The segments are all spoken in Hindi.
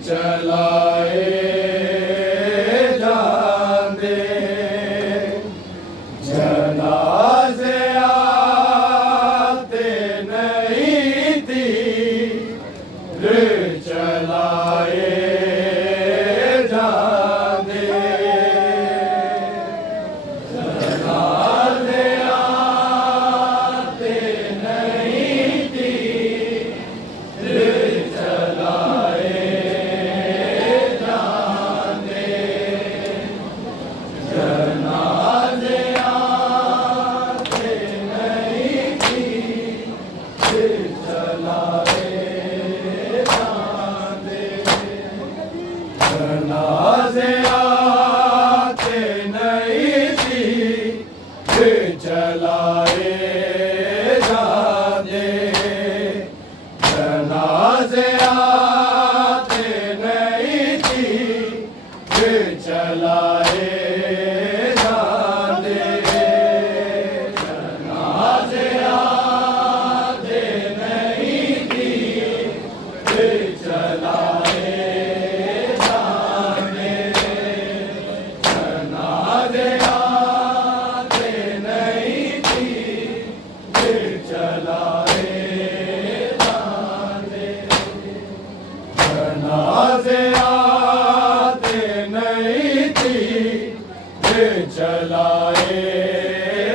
चलाए जाते जनाज़े आते नहीं थी चलाए जाते जनाज़े आते नहीं थी चलाए जाते जनाज़े आते नहीं थी चलाए जनाज़े आते नहीं थी चलाए जाते जनाज़े आते नहीं थी चलाए जाते जनाज़े आते नहीं थी चलाए जनाज़े आते नहीं थी चलाए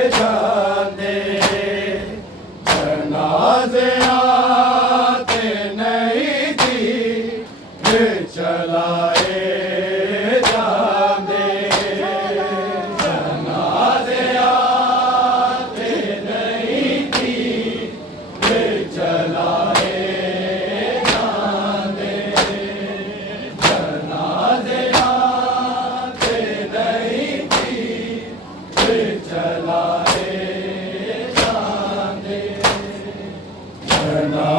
जाते जनाज़े आते नहीं थी चलाए जाते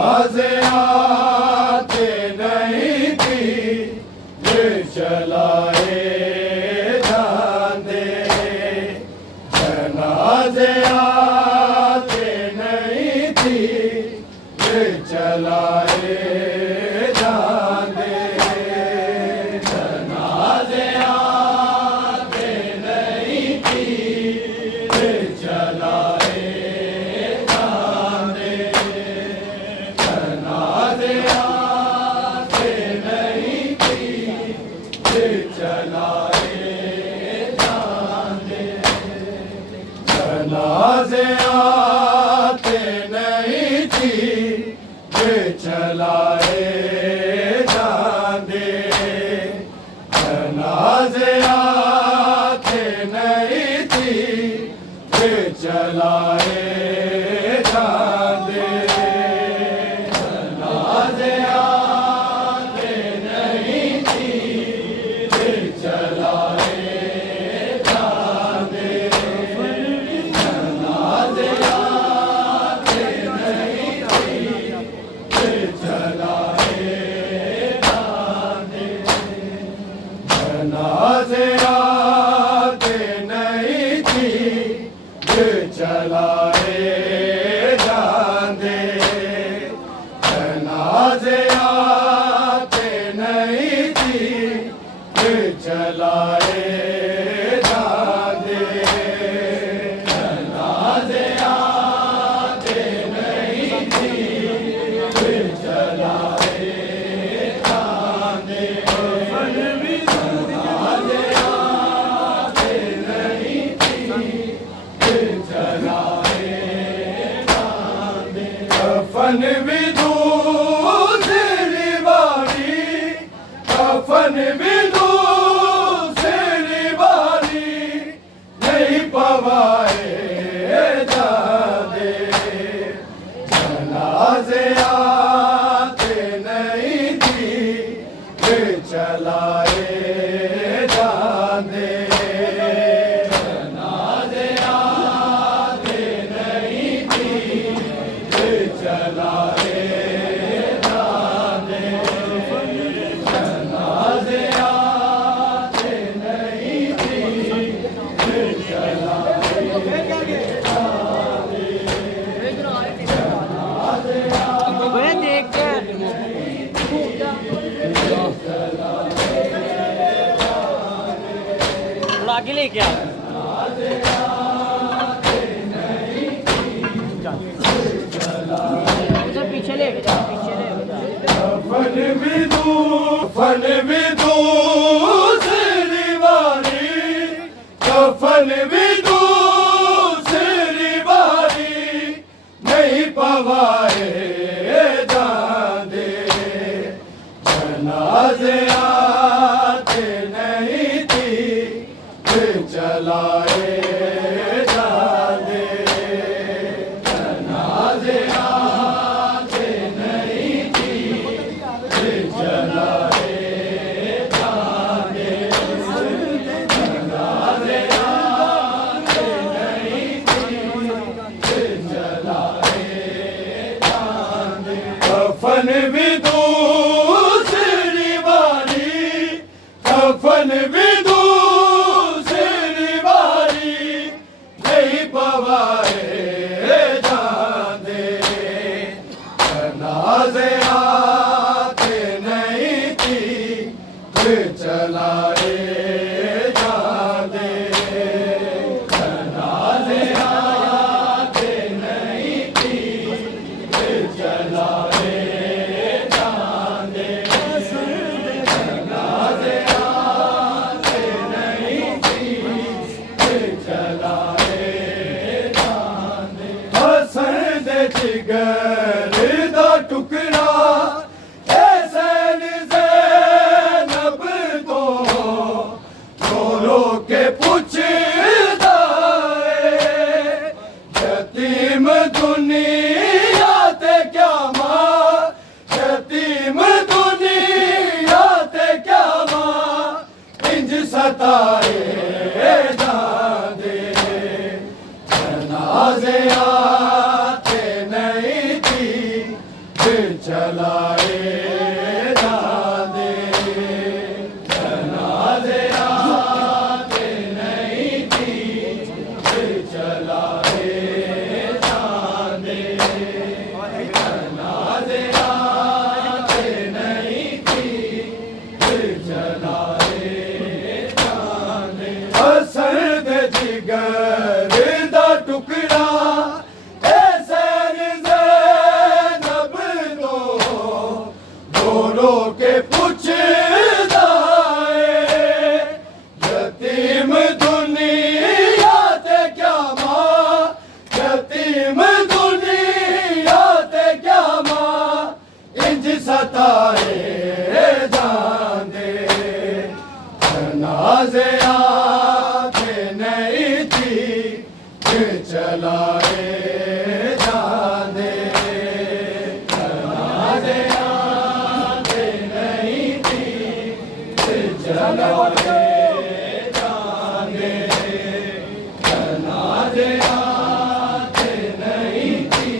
जनाज़े आते नहीं थी चलाए जाते जनाज़े आते नहीं थी चलाए जाते जनाज़े आते नहीं थी चलाए जाते जनाज़े आते नहीं थी चलाए जाते जनाज़े आते नहीं थी चलाए जाते जनाज़े आते नहीं थी चलाए जाते जनाज़े आते नहीं थी चलाए जाते जनाज़े आते नहीं थी चलाए जाते जनाज़े आते नहीं थी चलाए जाते जनाज़े आते नहीं थी चलाए जाते जनाज़े आते नहीं थी चलाए जाते जनाज़े आते नहीं थी चलाए जाते जनाज़े आते नहीं थी चलाए जाते जनाज़े आते नहीं थी चलाए जाते जनाज़े आते नहीं थी चलाए जाते कफन भी दूसरी बारी कफन भी दूसरी बारी नहीं पवाए जाते जनाज़े आते नहीं थी चलाए जाते जनाज़े आते नहीं थी चलाए जाते जनाज़े आते नहीं थी चलाए देख के आगे लेके आओ। उधर पीछे लेके जाओ, पीछे लेके जाओ। कफन भी दूसरी बारी, कफन भी दूसरी बारी नहीं पवाए जाने, जनाजे आते नहीं थी फिर चलाए जाने, जनाजे आते नहीं थी फिर चलाए जाने, जनाजे आते नहीं थी फिर चलाए जाने, कफन भी दूसरी बारी, कफन भी दूसरी बारी नहीं पवाए जाने, जनाजे आते नहीं थी फिर चलाए जाने, जनाजे आते नहीं थी फिर चलाए जाने, जनाजे आते नहीं थी फिर चलाए जाने, हसन दे जिगर दा टुकड़ा ऐसन ज़ैनब तो रो के पुछदा है, यतीम दुनिया ते क्या मां, यतीम दुनिया ते क्या मां इंज सताए जाने, जनाजे आते नहीं थी फिर चलाए जाने, जनाजे आते नहीं थी फिर चलाए जाने, जनाजे आते नहीं थी फिर चलाए जाने, हसन दे जिगर दा टुकड़ा ऐसन ज़ैनब तो रो के पुछदा है, यतीम दुनिया ते क्या मां, यतीम दुनिया ते क्या मां इंज सताए जाने, जनाजे आते नहीं थी फिर चलाए जाने, जनाजे आते नहीं थी फिर चलाए जाने, जनाजे आते नहीं थी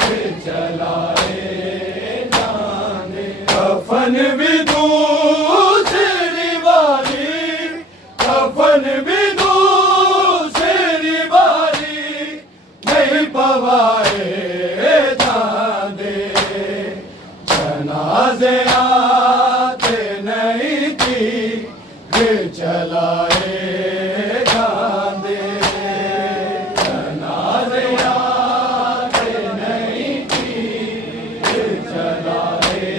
फिर चलाए जाने, कफन भी दूसरी बारी, कफन भी दूसरी बारी नहीं पवाए जाने, जनाजे आते नहीं थी फिर चलाए जाने, जनाजे आते नहीं थी फिर चलाए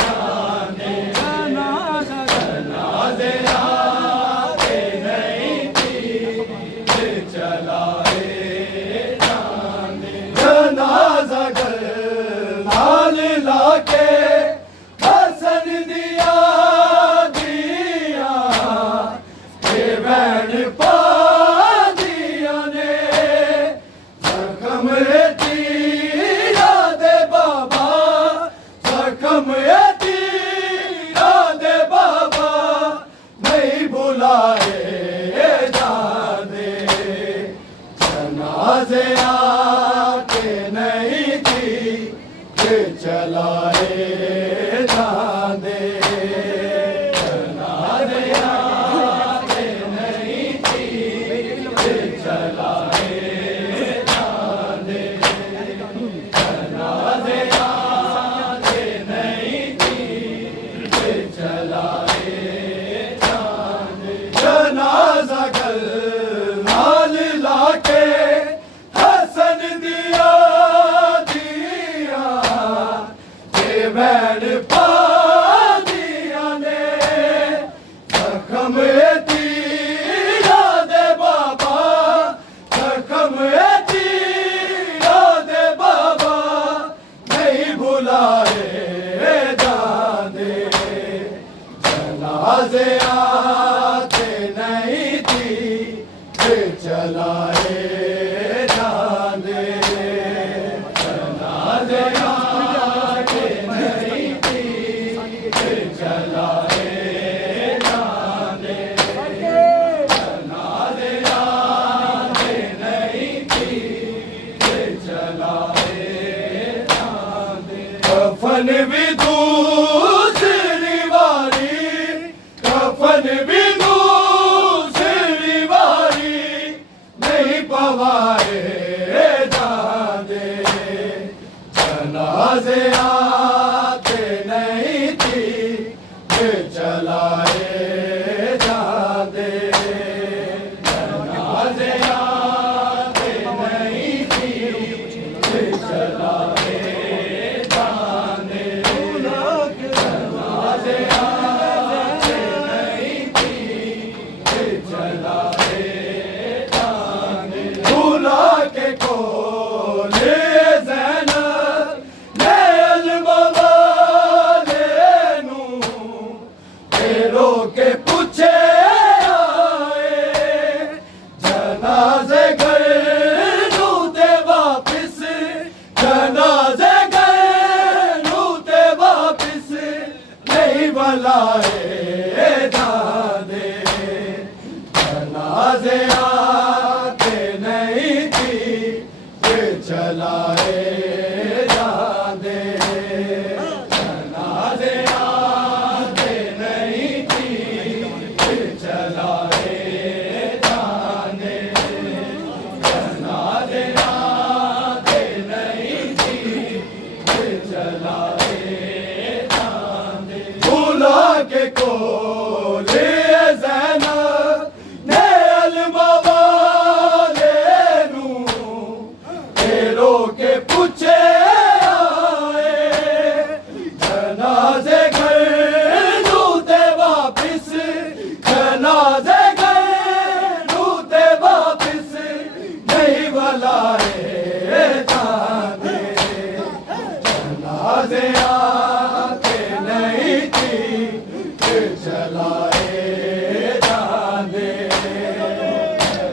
जाने, जनाजे आते नहीं थी फिर चलाए जाने जनाजे आते नहीं थी फिर चलाए जाने जनाजे आते नहीं थी फिर चलाए जाने कफन भी दूसरी वाली कफन भी दूसरी वाली नहीं पवाए जाने जनाजे आते नहीं थी फिर चलाए जाने जनाजे आते नहीं थी फिर चलाए जाने जनाजे आते नहीं थी फिर चलाए जाने भूला के कोले ज़ैनब ने अलमवाले नू फेरो के पूछे आए जनाजे घर नू ते वापिस जनाजे घर नू ते वापिस नहीं बुलाए जाने जनाजे आते नहीं थी फिर चलाए जाने जनाजे आते नहीं थी फिर चलाए जाने जनाजे आते नहीं थी फिर चलाए जाने भूला के कोले ज़ैनब ने अलमवाले नू फेरो के पूछे आए जनाजे घर नू ते वापिस जनाजे घर नू ते वापिस नहीं बुलाए जाने जनाजे आते नहीं थी फिर चलाए जाने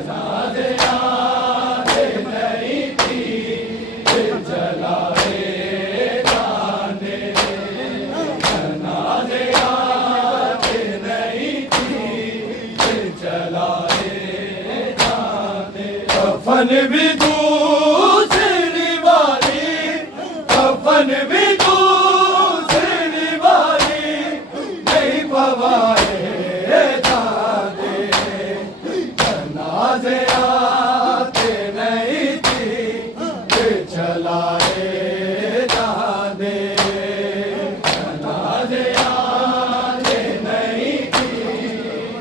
जनाजे आते नहीं थी फिर चलाए जाने जनाजे आते नहीं थी फिर चलाए जाने कफन भी दूसरी वाली कफन भी दूसरी वाली नहीं पवाए जाने जनाजे आते नहीं थी फिर चलाए जाने जनाजे आते नहीं थी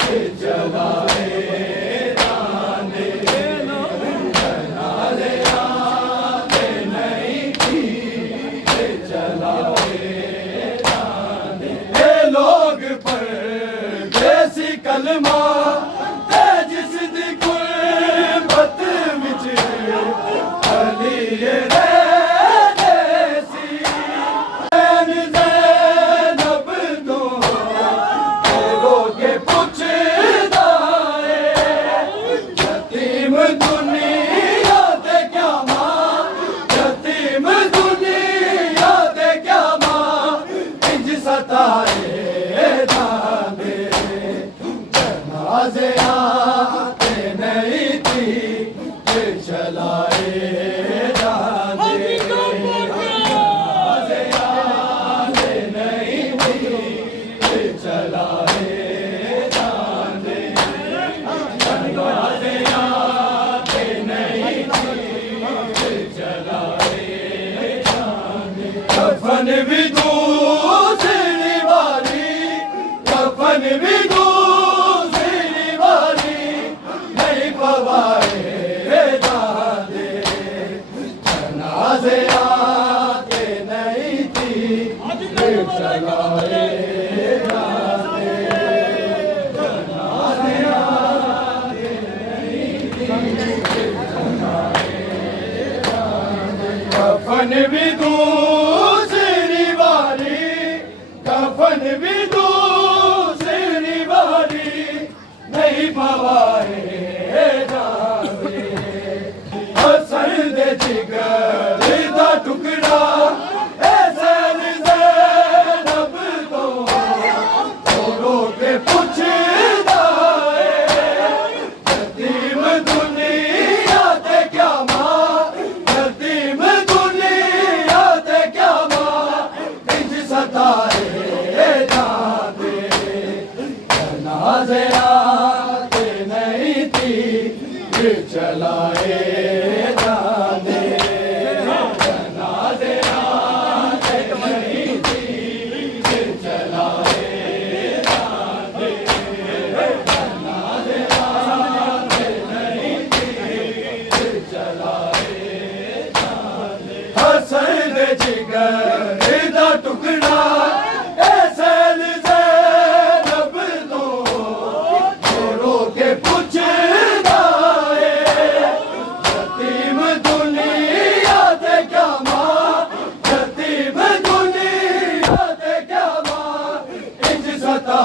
फिर चलाए जाने जनाजे आते नहीं थी फिर चलाए जाने ये लोग परदेसी कलमा ते जिस दी गुरबत विच अली देसी ज़ैनब तो फेरो के पुछदा है यतीम दुनिया ते क्या मां यतीम दुनिया ते क्या मां इंज सताए जाने जनाजे आते नहीं थी फिर चलाए जाने जनाजे आते नहीं थी फिर चलाए जाने जनाजे आते नहीं थी फिर चलाए जाने कफन भी दूसरी वाली कफन भी दूसरी वाली नहीं पवाए जाने जनाजे आते नहीं थी फिर चलाए जाने जनाजे आते नहीं थी फिर चलाए जाने कफन भी दूसरी वाली कफन भी दूसरी गवाए जावे हसन दे जिगर दा टुकड़ा ऐसे ज़ैनब तो रो के पुछदा है यतीम दुनिया ते क्या मां यतीम दुनिया ते क्या मां इंज सताए जाते जनाज़े आते नहीं थी फिर चलाए जाते जनाज़े आते नहीं थी फिर चलाए जाते जनाज़े आते नहीं थी फिर चलाए जाते हसन दे जिगर दा टुकड़ा ऐसे ज़ैनब तो रो के पुछदा है यतीम दुनिया ते क्या मां यतीम दुनिया ते क्या मां इंज सता